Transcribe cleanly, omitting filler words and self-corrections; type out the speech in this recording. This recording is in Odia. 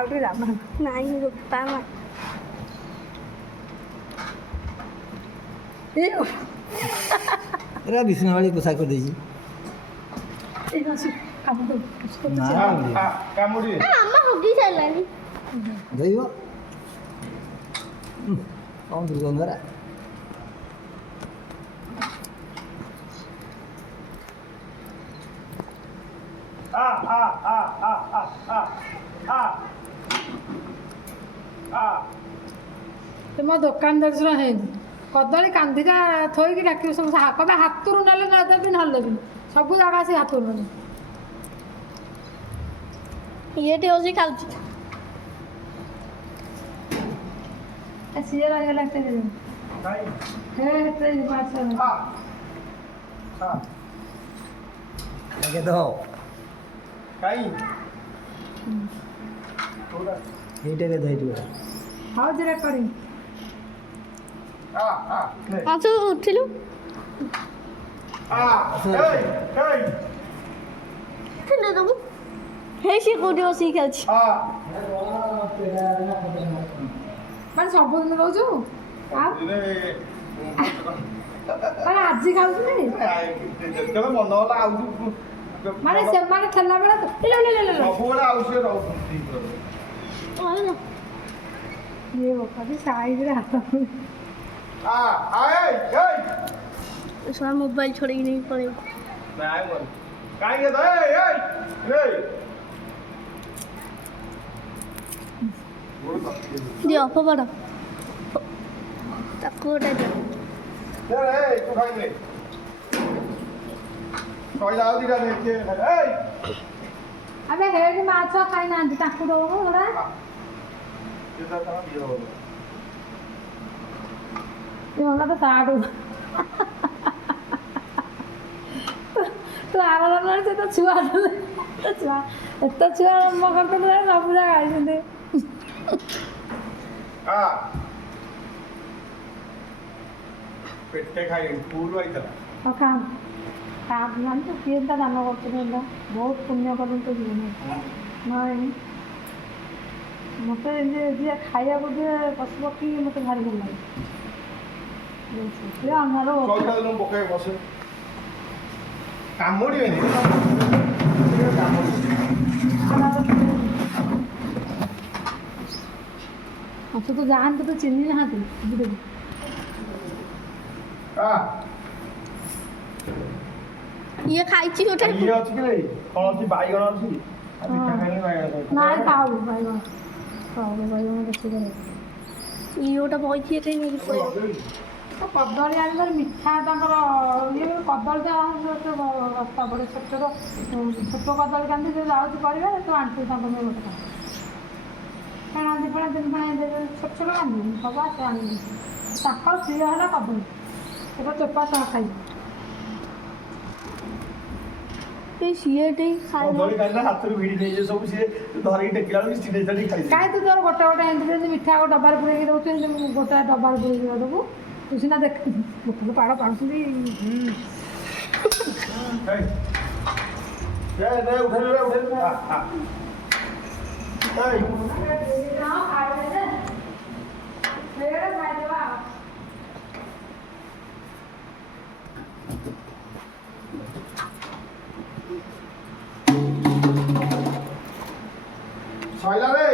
ଆଉ ଟିକେ ଦାମ ନାଇଁ ବୋପା ମା ଏରା ବିଷ୍ଣୁ ଭାଳି ପୋଷାକ କରିଦେଇଛି ଏଇ ଆସୁ କାମ କାମୁଡ଼ି ଆମ ହଗି ସାରିଲାଣି ଧୋଇବ କ'ଣ ଦୁର୍ଗନ୍ଧରା ମୋ ଦୋକାନ ଦେଢ଼ଶୁର ହେଇନି କଦଳୀ କାନ୍ଦିଟା ଥୋଇକି ଡାକିବ ସବୁ କହିବା ହାତରୁ ନେଲେ ଦେବି ନହେଲେ ଦେବିନି ସବୁ ଜାଗା ଆସି ହାତରୁ ନେଲେ ଇଏଠି ବସି ଖାଉଛି ସିଏ ରହିଗଲା ଏତେ ଆଗେ ତ ଏଇଟାରେ ଧୋଇଥିବ ହଉ ଯେ ରେକର୍ଡିଂ ତୁ ଉଠିଲୁ ଦବୁ ହେଇ ସିଏ କୋଉଠି ବସିକି ଖାଉଛି ମାନେ ସବୁଦିନ ରହୁଛୁ ଆଉ ମାନେ ଆଜି ଖାଉଛୁ ଯେତେବେଳେ ମନ ହେଲା ଆଉଛୁ ମାନେ ସେମାନେ ଥିଲା ବେଳେ ସବୁବେଳେ ଆଉଛୁ ରହୁଛନ୍ତି ଇଏ ବାପା ବି ସାଇଜରେ ହାତ ଶଳା ମୋବାଇଲ ଛଡ଼େଇକି ନେଇକି ପଳେଇବ ଦିଅ ଫୋପାଡ଼ ତାକୁ ଗୋଟେ ଦିଅ ଆମେ ହେଇଠି ମାଛ ଖାଇନାହାନ୍ତି ତାକୁ ଦବୁ ଏଗୁଡ଼ା ଭଲ ତ ତାଠୁ ତୁ ଆର ସେ ତ ଛୁଆ ଛୁଆ ଏତେ ଛୁଆ ମୋ କରିଥିଲେ ସବୁ ଯାକ ଖାଇଛନ୍ତି ପେଟେ ଖାଇ ଫୁଲ ହେଇଥିଲା ଖାଆନ୍ତୁ ଜାଣିଛୁ କିଏ ତା ଦାନ କରୁଛନ୍ତି ବହୁତ ପୁଣ୍ୟ କରନ୍ତୁ ଜୀବନ ନାଇଁ ମୋତେ ଯିଏ ଖାଇବାକୁ ଦିଏ ପଶୁ ପକ୍ଷୀ ମୋତେ ଭାରି ଭଲ ଲାଗେ ସେ ଆମର ପକେଇ ବସେ କାମୁଡ଼ିବେନି ତୁ ତ ଯାଆନ୍ତୁ ତ ଚିହ୍ନି ନାହାନ୍ତି ବୁଝିଦେବି ଇଏ ଖାଇଛି ଗୋଟେ ଇଏ ଅଛି କି ନାଇଁ କ'ଣ ଅଛି ବାଇଗଣ ଅଛି ନାଇଁ ଖାଉ ବାଇଗଣ ଖାଉ ବାଇଗଣ ଦେଖିଦେଲେ ଇଏ ଗୋଟେ ବଇଛି ଏଠି ନେଇକି ପଳେଇବ କଦଳୀ ଆଣିଲେ ମିଠା ତାଙ୍କର ଇଏ କଦଳୀଟା ରାସ୍ତା ପଡ଼େ ଛୋଟ ଛୋଟ କଦଳୀ କାନ୍ଦି ଯେଉଁ ଯାଉଛି ପରିବା ତୁ ଆଣିଛୁ ତାଙ୍କ ପାଇଁ ଗୋଟେ କାରଣ ଦିପଣା ତିନି ପଣା ଛୋଟ ଛୋଟ କାନ୍ଦିବି ସବୁ ଆସେ ଆଣିବି ତାଙ୍କର ପ୍ରିୟ ହେଲା କଦଳୀ ସେଟା ଚୋପା ସହ ଖାଇବି ସିଏ ଏଠି ହାତରୁ ଭିଡ଼ି ନେଇଯିବ ସବୁ ସିଏ ଧରିକି ଟେକିଲା ବେଳକୁ ଚିନେଇ ଖାଇ କାହିଁ ତୁ ତୋର ଗୋଟେ ଗୋଟେ ଏମିତି ଯେମିତି ମିଠା ଡବାରେ ପୁରେଇକି ଦେଉଛୁ ଏମିତି ଗୋଟେ ଡବାରେ ପୁରେଇକି ଦେବୁ ତୁ ସିନା ଦେଖ ଗୋଟେ ପାଳ ପାଳୁଛନ୍ତି ସଇଲା ରେ